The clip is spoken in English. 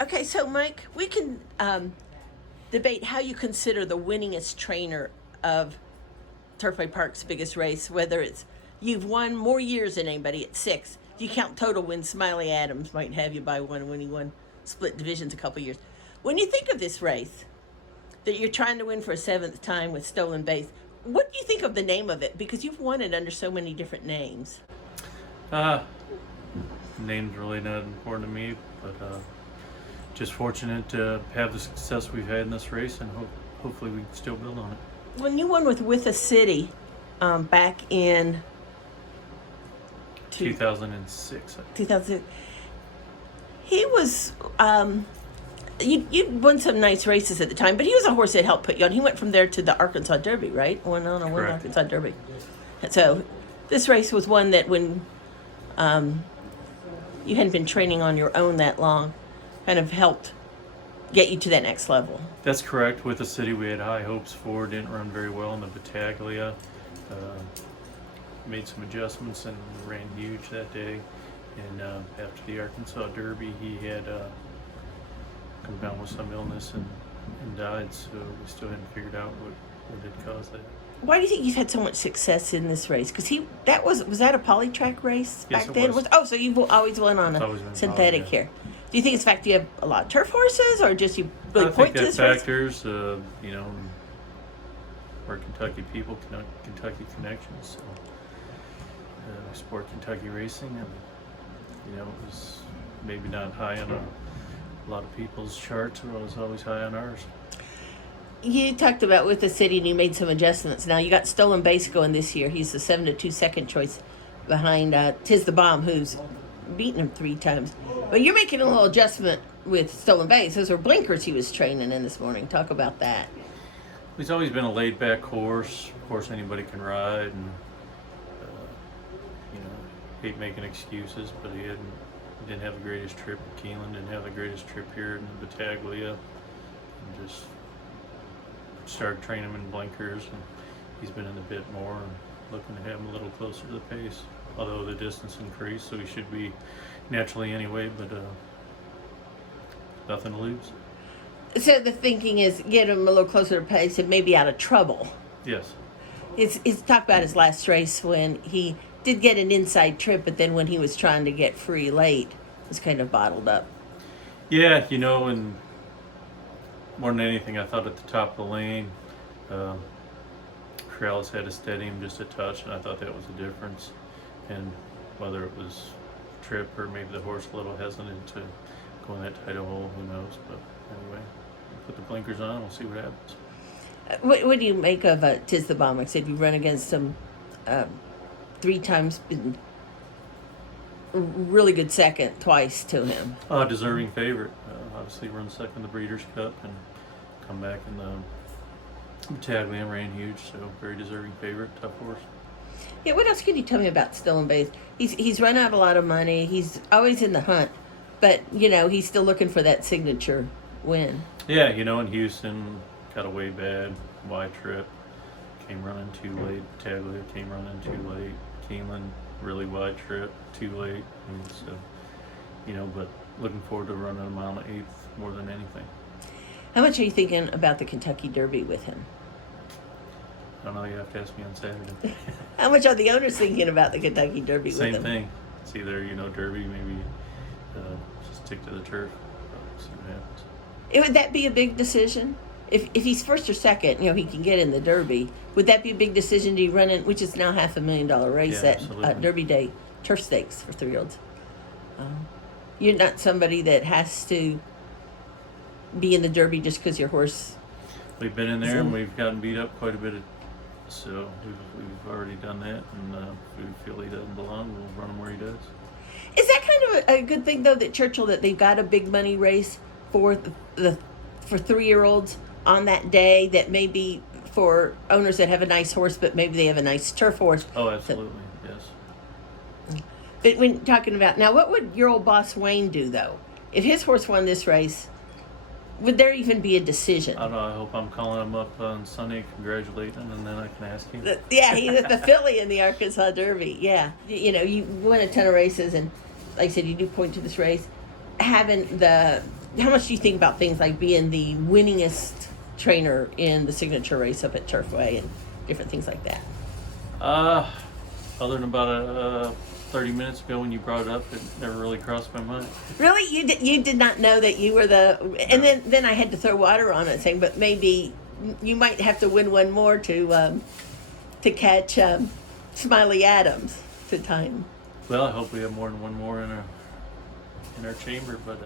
Okay, so Mike, we can debate how you consider the winningest trainer of Turfway Park's biggest race, whether it's you've won more years than anybody at 6. If you count total wins, Smiley Adams might have you by one when he won split divisions a couple years. When you think of this race that you're trying to win for a 7th time with Stolen Base, what do you think of the name of it? Because you've won it under so many different names. Name's really not important to me, but just fortunate to have the success we've had in this race, and hopefully we can still build on it. When you won with a City back in 2006. 2000, he was you won some nice races at the time, but he was a horse that helped put you on. He went from there to the Arkansas Derby, right? Won Arkansas Derby. So this race was one that when you hadn't been training on your own that long, kind of helped get you to that next level. That's correct. With the City, we had high hopes for. Didn't run very well in the Battaglia. Made some adjustments and ran huge that day. And after the Arkansas Derby, he had come down with some illness and died. So we still hadn't figured out what had caused that. Why do you think you've had so much success in this race? Because was that a polytrack race yes, back then? So you've always won on a synthetic here. Do you think it's the fact you have a lot of turf horses, or just you really point to this race? I think that factors. We're Kentucky people, Kentucky connections. So we support Kentucky racing, and it was maybe not high on a lot of people's charts, but it was always high on ours. You talked about with the City, and you made some adjustments. Now you got Stolen Base going this year. He's the 7-2 second choice behind Tis the Bomb, who's beaten him 3 times. But you're making a little adjustment with Stolen Base. Those were blinkers he was training in this morning. Talk about that. He's always been a laid-back horse. Of course, anybody can ride, and hate making excuses, but he didn't have the greatest trip at Keeneland, didn't have the greatest trip here in the Battaglia, and just started training him in blinkers, and he's been in the bit more and looking to have him a little closer to the pace, although the distance increased, so he should be naturally anyway, but nothing to lose. So the thinking is get him a little closer to pace and maybe out of trouble. Yes. He's talked about his last race when he did get an inside trip, but then when he was trying to get free late, it was kind of bottled up. Yeah, and more than anything, I thought at the top of the lane, Corrales had to steady him just a touch, and I thought that was the difference. And whether it was trip or maybe the horse a little hesitant to go in that tight a hole, who knows? But anyway, put the blinkers on, we'll see what happens. What do you make of Tis the Bomb? Like I said, you run against him 3 times, been really good second twice to him. Deserving favorite. Obviously run second in the Breeders' Cup and come back in the Battaglia, ran huge, so very deserving favorite, tough horse. Yeah, what else can you tell me about Stolen Base? He's run out a lot of money. He's always in the hunt, but he's still looking for that signature win. Yeah, in Houston, got away bad, wide trip, came running too late. Battaglia came running too late. Keeneland, really wide trip, too late. And so, but looking forward to running him on the 8th more than anything. How much are you thinking about the Kentucky Derby with him? I don't know, you have to ask me on Saturday. How much are the owners thinking about the Kentucky Derby with him? Same thing. It's either, Derby, maybe just stick to the turf. See what happens. Would that be a big decision? If he's first or second, he can get in the Derby. Would that be a big decision to run in, which is now $500,000 race at Derby Day Turf Stakes for 3-year-olds? You're not somebody that has to be in the Derby just because your horse. We've been in there and we've gotten beat up quite a bit, so we've already done that. And if we feel he doesn't belong, we'll run him where he does. Is that kind of a good thing though that Churchill that they've got a big money race for for 3-year-olds on that day that maybe for owners that have a nice horse, but maybe they have a nice turf horse. Oh, absolutely, yes. But when talking about now, what would your old boss Wayne do though? If his horse won this race, would there even be a decision? I don't know. I hope I'm calling him up on Sunday, congratulating him, and then I can ask him. Yeah, he's at the filly in the Arkansas Derby. Yeah, you win a ton of races, and like I said, you do point to this race. having the, how much do you think about things like being the winningest trainer in the signature race up at Turfway and different things like that? Other than about 30 minutes ago when you brought it up, it never really crossed my mind. Really? You did not know that you were the, and then I had to throw water on it saying, but maybe you might have to win one more to catch Smiley Adams to time. Well, I hope we have more than one more in our chamber, but